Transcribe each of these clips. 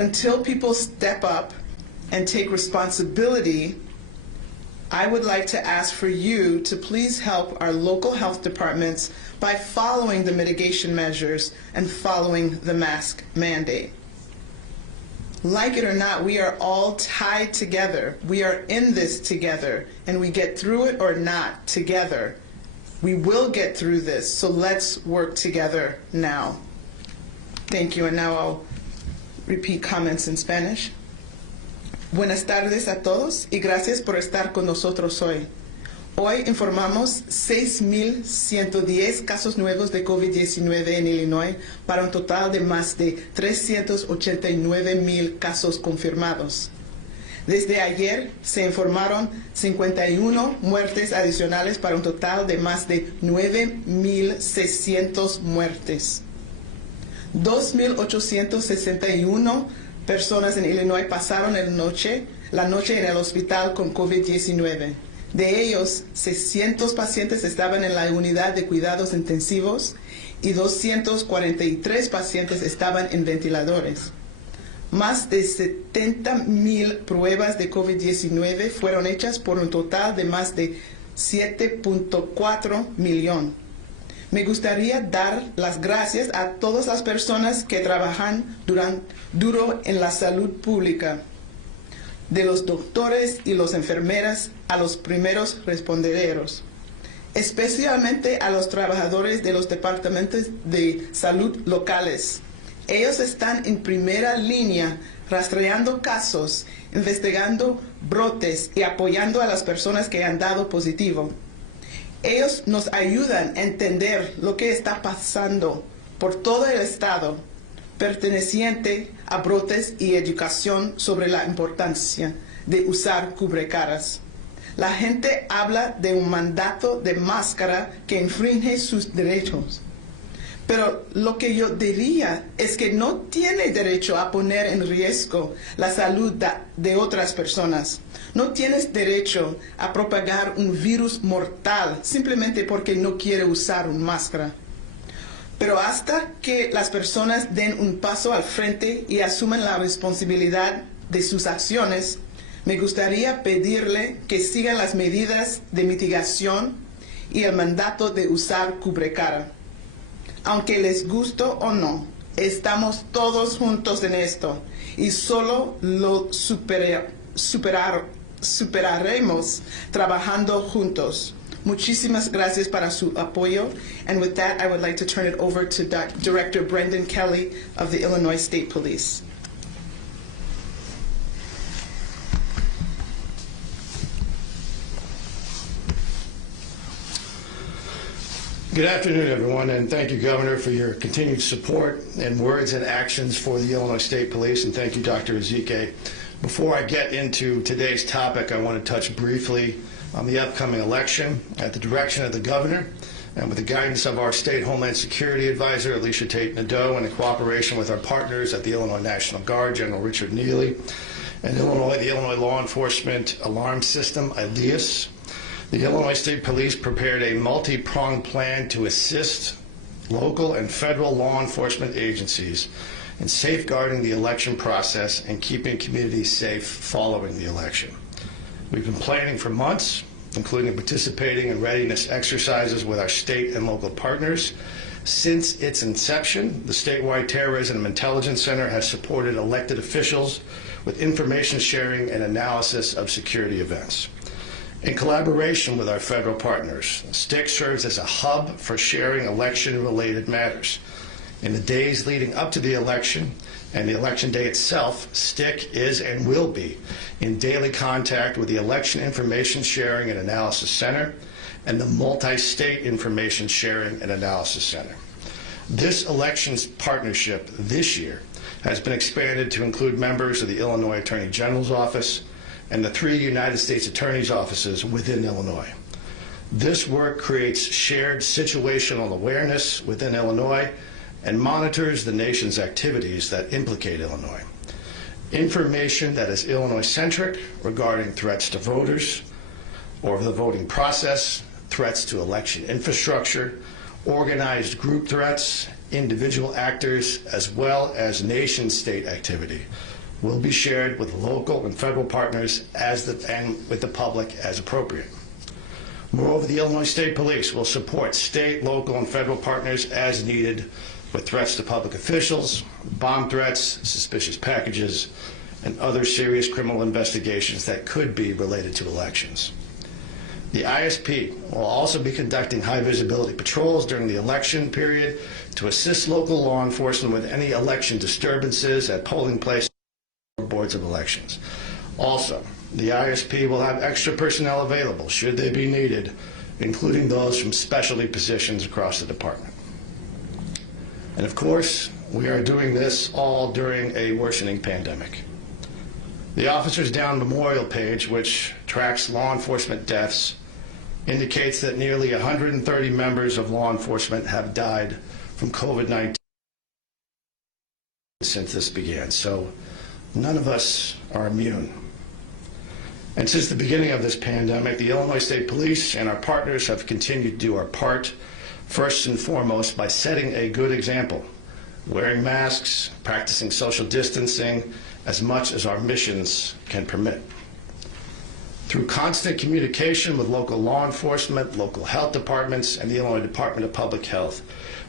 Until people step up and take responsibility, I would like to ask for you to please help our local health departments by following the mitigation measures and following the mask mandate. Like it or not, we are all tied together. We are in this together, and we get through it or not together. We will get through this, so let's work together now. Thank you, and now I'll repeat comments in Spanish. Buenas tardes a todos y gracias por estar con nosotros hoy. Hoy informamos 6,110 casos nuevos de COVID-19 en Illinois para un total de más de 389,000 casos confirmados. Desde ayer se informaron 51 muertes adicionales para un total de más de 9,600 muertes. 2,861 personas en Illinois pasaron la noche en el hospital con COVID-19. De ellos, 600 pacientes estaban en la unidad de cuidados intensivos y 243 pacientes estaban en ventiladores. Más de 70,000 pruebas de COVID-19 fueron hechas por un total de más de 7.4 millones. Me gustaría dar las gracias a todas las personas que trabajan duro en la salud pública, de los doctores y las enfermeras a los primeros responderos, especialmente a los trabajadores de los departamentos de salud locales. Ellos están en primera línea rastreando casos, investigando brotes y apoyando a las personas que han dado positivo. Ellos nos ayudan a entender lo que está pasando por todo el estado, perteneciente a brotes y educación sobre la importancia de usar cubrecaras. La gente habla de un mandato de máscara que infringe sus derechos. Pero lo que yo diría es que no tiene derecho a poner en riesgo la salud de otras personas. No tienes derecho a propagar un virus mortal simplemente porque no quiere usar una máscara. Pero hasta que las personas den un paso al frente y asuman la responsabilidad de sus acciones, me gustaría pedirle que sigan las medidas de mitigación y el mandato de usar cubrecara. Aunque les guste o no, estamos todos juntos en esto y solo lo superaremos trabajando juntos. Muchísimas gracias para su apoyo. And with that, I would like to turn it over to Director Brendan Kelly of the Illinois State Police. Good afternoon, everyone, and thank you, Governor, for your continued support and words and actions for the Illinois State Police, and thank you, Dr. Ezike. Before I get into today's topic, I want to touch briefly on the upcoming election. At the direction of the Governor and with the guidance of our State Homeland Security Advisor, Alicia Tate Nadeau, and in cooperation with our partners at the Illinois National Guard, General Richard Neely, and the Illinois Law Enforcement Alarm System, IHSA, the Illinois State Police prepared a multi-pronged plan to assist local and federal law enforcement agencies in safeguarding the election process and keeping communities safe following the election. We've been planning for months, including participating in readiness exercises with our state and local partners. Since its inception, the statewide Terrorism and Intelligence Center has supported elected officials with information sharing and analysis of security events. In collaboration with our federal partners, STIC serves as a hub for sharing election-related matters. In the days leading up to the election and the election day itself, STIC is and will be in daily contact with the Election Information Sharing and Analysis Center and the Multi-State Information Sharing and Analysis Center. This elections partnership this year has been expanded to include members of the Illinois Attorney General's Office and the 3 United States Attorney's offices within Illinois. This work creates shared situational awareness within Illinois and monitors the nation's activities that implicate Illinois. Information that is Illinois-centric regarding threats to voters or the voting process, threats to election infrastructure, organized group threats, individual actors as well as nation-state activity will be shared with local and federal partners and with the public as appropriate. Moreover, the Illinois State Police will support state, local, and federal partners as needed with threats to public officials, bomb threats, suspicious packages, and other serious criminal investigations that could be related to elections. The ISP will also be conducting high-visibility patrols during the election period to assist local law enforcement with any election disturbances at polling places or boards of elections. Also, the ISP will have extra personnel available should they be needed, including those from specialty positions across the department. And of course, we are doing this all during a worsening pandemic. The Officers Down Memorial page, which tracks law enforcement deaths, indicates that nearly 130 members of law enforcement have died from COVID-19 since this began. So none of us are immune. And since the beginning of this pandemic, the Illinois State Police and our partners have continued to do our part, first and foremost by setting a good example, wearing masks, practicing social distancing as much as our missions can permit. Through constant communication with local law enforcement, local health departments, and the Illinois Department of Public Health,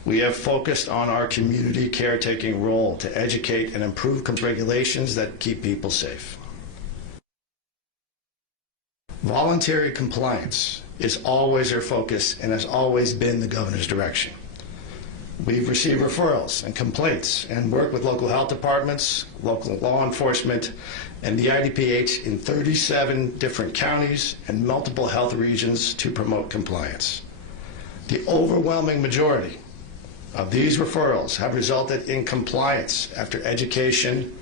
we have focused on our community caretaking role to educate and improve regulations that keep people safe. Voluntary compliance is always our focus and has always been the governor's direction. We've received referrals and complaints and worked with local health departments, local law enforcement, and the IDPH in 37 different counties and multiple health regions to promote compliance. The overwhelming majority of these referrals have resulted in compliance after education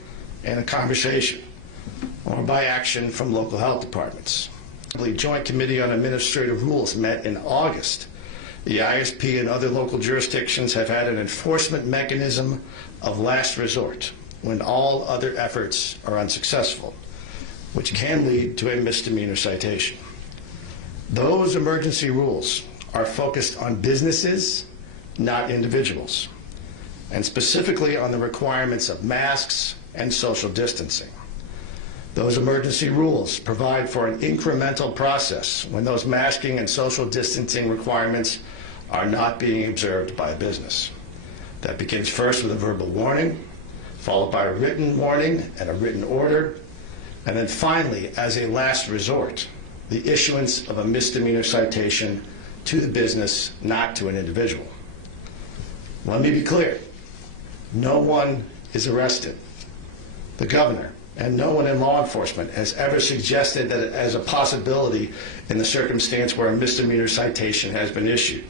and a conversation or by action from local health departments. The Joint Committee on Administrative Rules met in August. The ISP and other local jurisdictions have had an enforcement mechanism of last resort when all other efforts are unsuccessful, which can lead to a misdemeanor citation. Those emergency rules are focused on businesses, not individuals, and specifically on the requirements of masks and social distancing. Those emergency rules provide for an incremental process when those masking and social distancing requirements are not being observed by a business. That begins first with a verbal warning, followed by a written warning and a written order, and then finally, as a last resort, the issuance of a misdemeanor citation to the business, not to an individual. Let me be clear, no one is arrested. The governor and no one in law enforcement has ever suggested that as a possibility in the circumstance where a misdemeanor citation has been issued.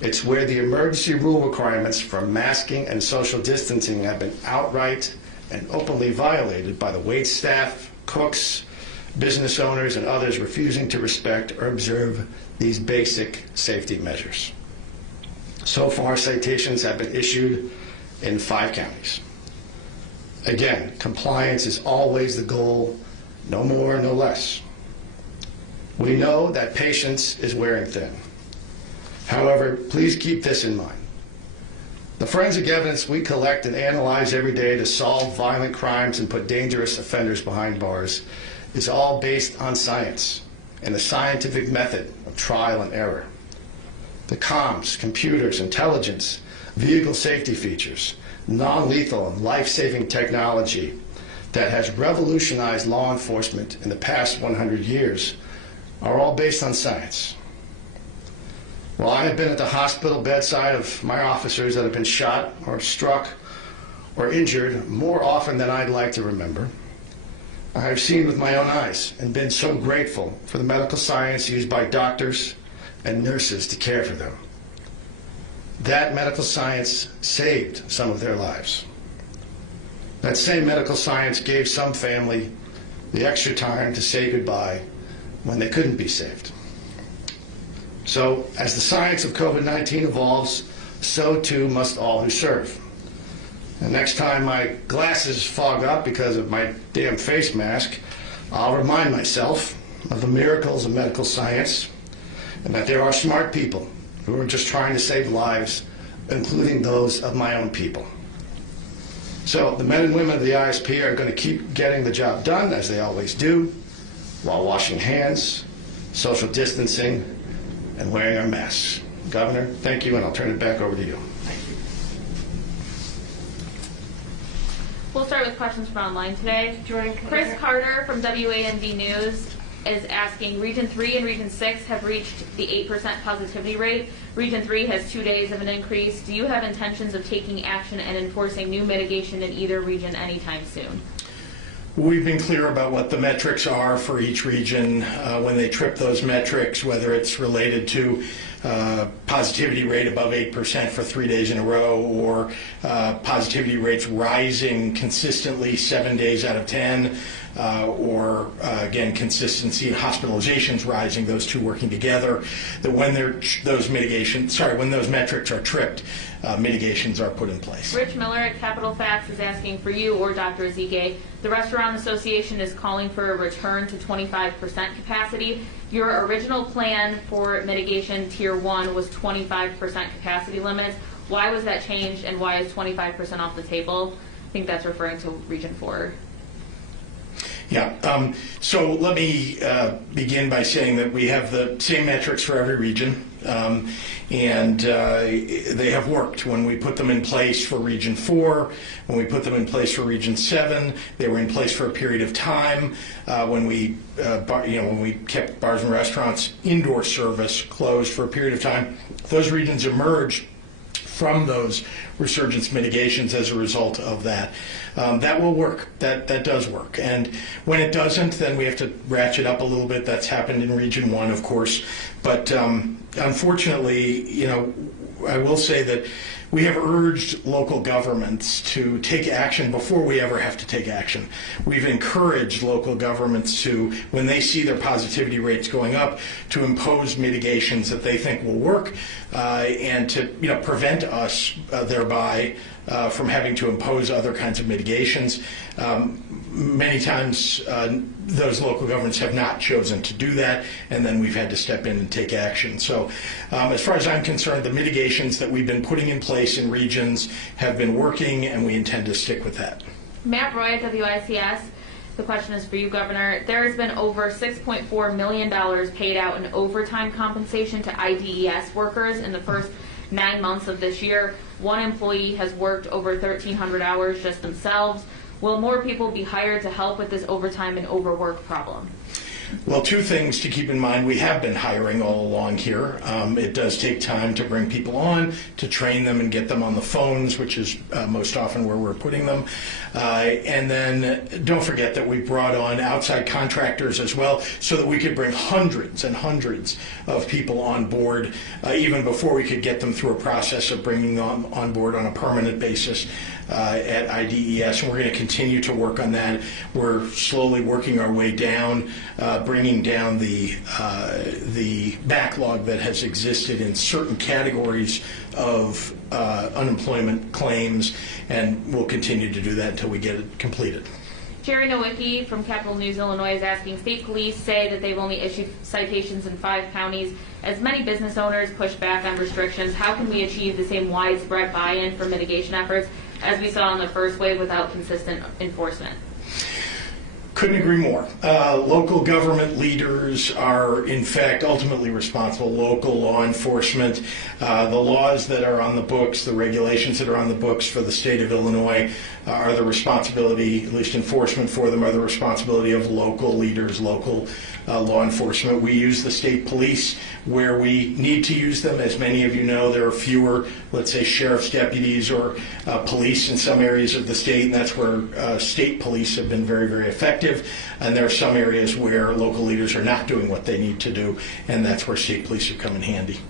It's where the emergency rule requirements for masking and social distancing have been outright and openly violated by the wait staff, cooks, business owners, and others refusing to respect or observe these basic safety measures. So far, citations have been issued in 5 counties. Again, compliance is always the goal, no more, no less. We know that patience is wearing thin. However, please keep this in mind. The forensic evidence we collect and analyze every day to solve violent crimes and put dangerous offenders behind bars is all based on science and the scientific method of trial and error. The comms, computers, intelligence, vehicle safety features, non-lethal and life-saving technology that has revolutionized law enforcement in the past 100 years are all based on science. While I have been at the hospital bedside of my officers that have been shot or struck or injured more often than I'd like to remember, I have seen with my own eyes and been so grateful for the medical science used by doctors and nurses to care for them. That medical science saved some of their lives. That same medical science gave some family the extra time to say goodbye when they couldn't be saved. So, as the science of COVID-19 evolves, so too must all who serve. And next time my glasses fog up because of my damn face mask, I'll remind myself of the miracles of medical science and that there are smart people who are just trying to save lives including those of my own people. So the men and women of the ISP are going to keep getting the job done, as they always do, while washing hands, social distancing, and wearing our masks. Governor, thank you, and I'll turn it back over to you. We'll start with questions from online today. Chris Carter from WMBD News is asking, Region 3 and Region 6 have reached the 8% positivity rate. Region 3 has 2 days of an increase. Do you have intentions of taking action and enforcing new mitigation in either region anytime soon? We've been clear about what the metrics are for each region when they trip those metrics, whether it's related to positivity rate above 8% for 3 days in a row, or positivity rates rising consistently 7 days out of 10, or again, consistency in hospitalizations rising, those two working together, that when those metrics are tripped, mitigations are put in place. Rich Miller at Capital Facts is asking for you or Dr. Ezike. The Restaurant Association is calling for a return to 25% capacity. Your original plan for mitigation Tier 1 was 25% capacity limits. Why was that changed, and why is 25% off the table? I think that's referring to Region 4. Yeah, so let me begin by saying that we have the same metrics for every region, and they have worked. When we put them in place for Region 4, when we put them in place for Region 7, they were in place for a period of time. When we kept bars and restaurants indoor service closed for a period of time, those regions emerged from those resurgence mitigations as a result of that. That will work. That does work. And when it doesn't, then we have to ratchet up a little bit. That's happened in Region 1, of course. But unfortunately, I will say that we have urged local governments to take action before we ever have to take action. We've encouraged local governments to, when they see their positivity rates going up, to impose mitigations that they think will work, and to prevent us thereby from having to impose other kinds of mitigations. Many times those local governments have not chosen to do that, and then we've had to step in and take action. So as far as I'm concerned, the mitigations that we've been putting in place in regions have been working, and we intend to stick with that. Matt Roy at WICS. The question is for you, Governor. There has been over $6.4 million paid out in overtime compensation to IDES workers in the first 9 months of this year. One employee has worked over 1,300 hours just themselves. Will more people be hired to help with this overtime and overwork problem? Well, two things to keep in mind. We have been hiring all along here. It does take time to bring people on, to train them and get them on the phones, which is most often where we're putting them. And then don't forget that we brought on outside contractors as well, so that we could bring hundreds and hundreds of people on board, even before we could get them through a process of bringing them on board on a permanent basis at IDES, and we're going to continue to work on that. We're slowly working our way down, bringing down the backlog that has existed in certain categories of unemployment claims, and we'll continue to do that until we get it completed. Jerry Nowicki from Capital News Illinois is asking, state police say that they've only issued citations in 5 counties. As many business owners push back on restrictions, how can we achieve the same widespread buy-in for mitigation efforts as we saw in the first wave without consistent enforcement? Couldn't agree more. Local government leaders are, in fact, ultimately responsible. Local law enforcement, the laws that are on the books, the regulations that are on the books for the state of Illinois are the responsibility, at least enforcement for them, are the responsibility of local leaders, local law enforcement. We use the state police where we need to use them. As many of you know, there are fewer, let's say, sheriff's deputies or police in some areas of the state, and that's where state police have been very, very effective. And there are some areas where local leaders are not doing what they need to do, and that's where state police have come in handy.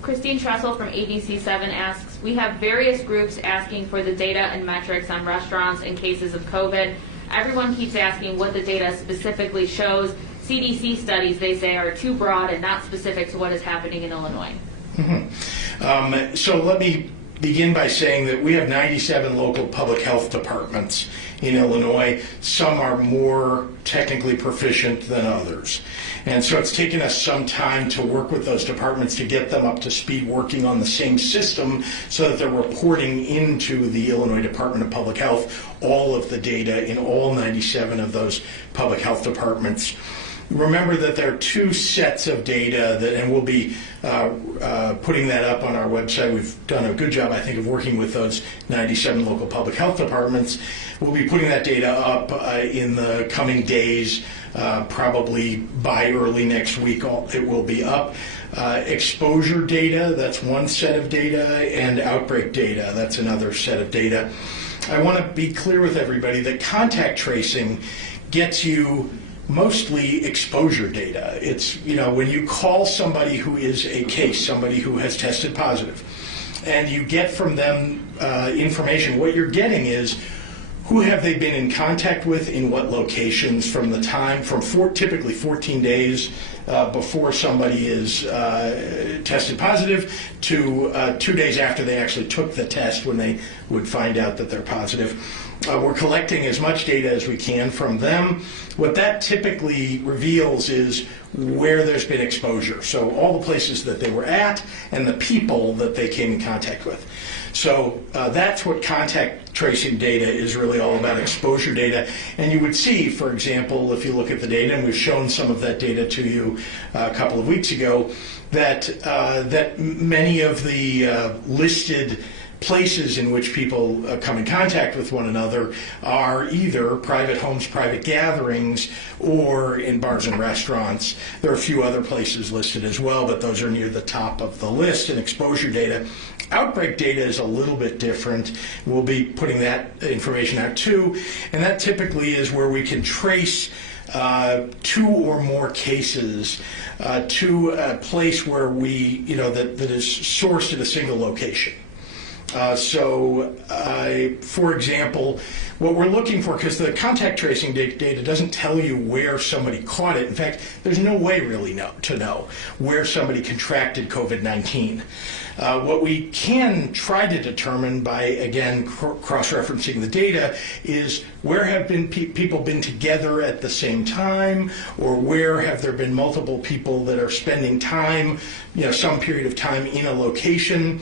Christine Tressel from ABC7 asks, we have various groups asking for the data and metrics on restaurants in cases of COVID. Everyone keeps asking what the data specifically shows. CDC studies, they say, are too broad and not specific to what is happening in Illinois. So let me begin by saying that we have 97 local public health departments in Illinois. Some are more technically proficient than others. And so it's taken us some time to work with those departments to get them up to speed working on the same system so that they're reporting into the Illinois Department of Public Health all of the data in all 97 of those public health departments. Remember that there are two sets of data, and we'll be putting that up on our website. We've done a good job, I think, of working with those 97 local public health departments. We'll be putting that data up in the coming days, probably by early next week. It will be up. Exposure data, that's one set of data, and outbreak data, that's another set of data. I want to be clear with everybody that contact tracing gets you mostly exposure data. It's, when you call somebody who is a case, somebody who has tested positive, and you get from them information, what you're getting is who have they been in contact with, in what locations, from the time, typically 14 days before somebody is tested positive to 2 days after they actually took the test when they would find out that they're positive. We're collecting as much data as we can from them. What that typically reveals is where there's been exposure. So all the places that they were at and the people that they came in contact with. So that's what contact tracing data is really all about, exposure data. And you would see, for example, if you look at the data, and we've shown some of that data to you a couple of weeks ago, that many of the listed places in which people come in contact with one another are either private homes, private gatherings, or in bars and restaurants. There are a few other places listed as well, but those are near the top of the list in exposure data. Outbreak data is a little bit different. We'll be putting that information out too, and that typically is where we can trace two or more cases to a place where we, that is sourced at a single location. For example, what we're looking for, because the contact tracing data doesn't tell you where somebody caught it. In fact, there's no way really to know where somebody contracted COVID-19. What we can try to determine by, again, cross-referencing the data is where have people been together at the same time, or where have there been multiple people that are spending time, some period of time in a location.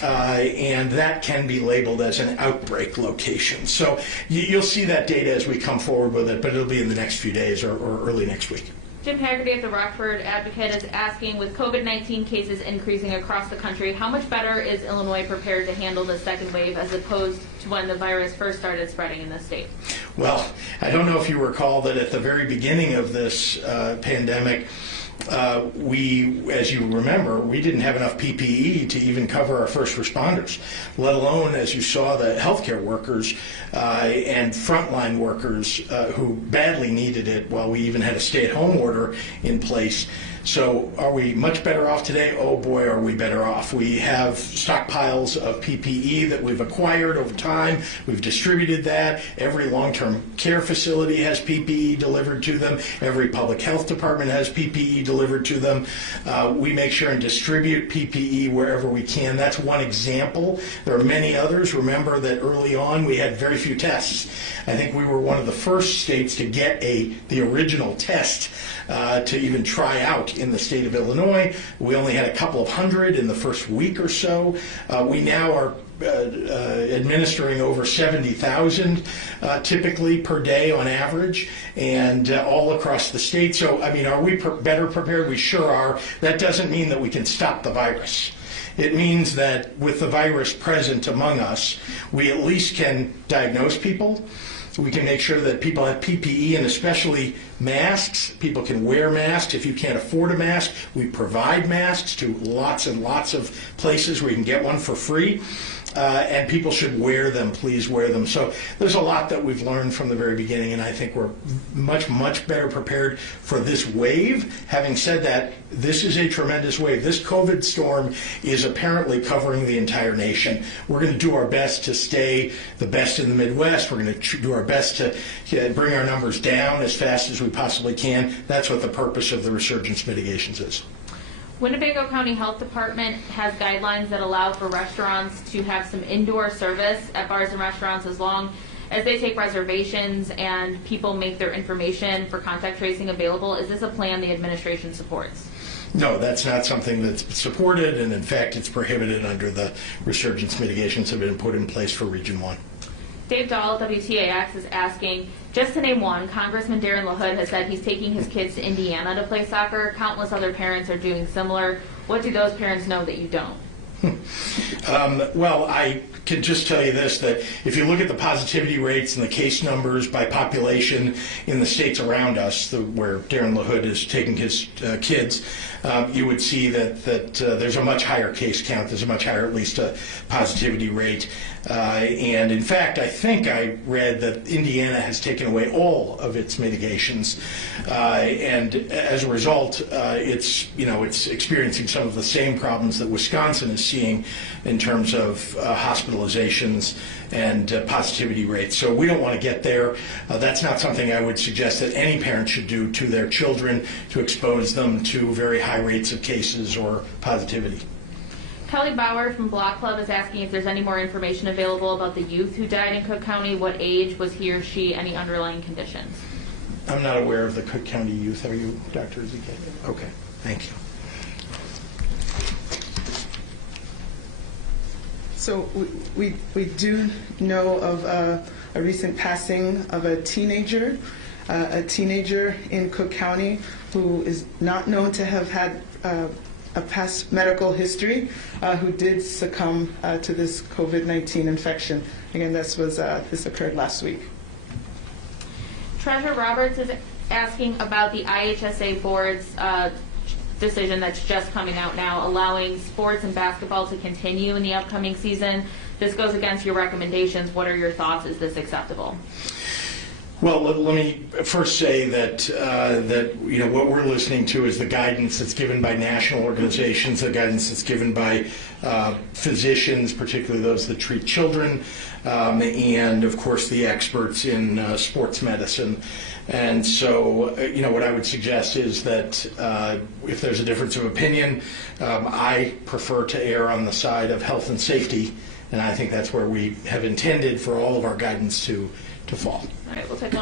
And that can be labeled as an outbreak location. So you'll see that data as we come forward with it, but it'll be in the next few days or early next week. Jim Haggerty at the Rockford Advocate is asking, with COVID-19 cases increasing across the country, how much better is Illinois prepared to handle the second wave as opposed to when the virus first started spreading in the state? Well, I don't know if you recall that at the very beginning of this pandemic, as you remember, we didn't have enough PPE to even cover our first responders, let alone, as you saw, the healthcare workers and frontline workers who badly needed it while we even had a stay-at-home order in place. So are we much better off today? Oh boy, are we better off. We have stockpiles of PPE that we've acquired over time. We've distributed that. Every long-term care facility has PPE delivered to them. Every public health department has PPE delivered to them. We make sure and distribute PPE wherever we can. That's one example. There are many others. Remember that early on we had very few tests. I think we were one of the first states to get the original test to even try out in the state of Illinois. We only had a couple of hundred in the first week or so. We now are administering over 70,000 typically per day on average, and all across the state. So, are we better prepared? We sure are. That doesn't mean that we can stop the virus. It means that with the virus present among us, we at least can diagnose people. We can make sure that people have PPE, and especially masks. People can wear masks. If you can't afford a mask, we provide masks to lots and lots of places where you can get one for free. And people should wear them, please wear them. So there's a lot that we've learned from the very beginning, and I think we're much, much better prepared for this wave. Having said that, this is a tremendous wave. This COVID storm is apparently covering the entire nation. We're going to do our best to stay the best in the Midwest. We're going to do our best to bring our numbers down as fast as we possibly can. That's what the purpose of the resurgence mitigations is. Winnebago County Health Department has guidelines that allow for restaurants to have some indoor service at bars and restaurants as long as they take reservations and people make their information for contact tracing available. Is this a plan the administration supports? No, that's not something that's supported, and in fact, it's prohibited under the resurgence mitigations that have been put in place for Region 1. Dave Dahl, WTAX, is asking, just to name one, Congressman Darren LaHood has said he's taking his kids to Indiana to play soccer. Countless other parents are doing similar. What do those parents know that you don't? Well, I can just tell you this, that if you look at the positivity rates and the case numbers by population in the states around us, where Darren LaHood is taking his kids, you would see that there's a much higher case count, there's a much higher, at least, positivity rate. And in fact, I think I read that Indiana has taken away all of its mitigations, and as a result, it's experiencing some of the same problems that Wisconsin is seeing in terms of hospitalizations and positivity rates. So we don't want to get there. That's not something I would suggest that any parent should do to their children, to expose them to very high rates of cases or positivity. Kelly Bauer from Block Club is asking if there's any more information available about the youth who died in Cook County. What age was he or she? Any underlying conditions? I'm not aware of the Cook County youth. Are you, Dr. Ezike? Okay, thank you. So we do know of a recent passing of a teenager in Cook County who is not known to have had a past medical history, who did succumb to this COVID-19 infection. Again, this occurred last week. Treasurer Roberts is asking about the IHSA board's decision that's just coming out now, allowing sports and basketball to continue in the upcoming season. This goes against your recommendations. What are your thoughts? Is this acceptable? Well, let me first say that what we're listening to is the guidance that's given by national organizations, the guidance that's given by physicians, particularly those that treat children, and of course the experts in sports medicine. And so, what I would suggest is that if there's a difference of opinion, I prefer to err on the side of health and safety, and I think that's where we have intended for all of our guidance to fall. All right, we'll take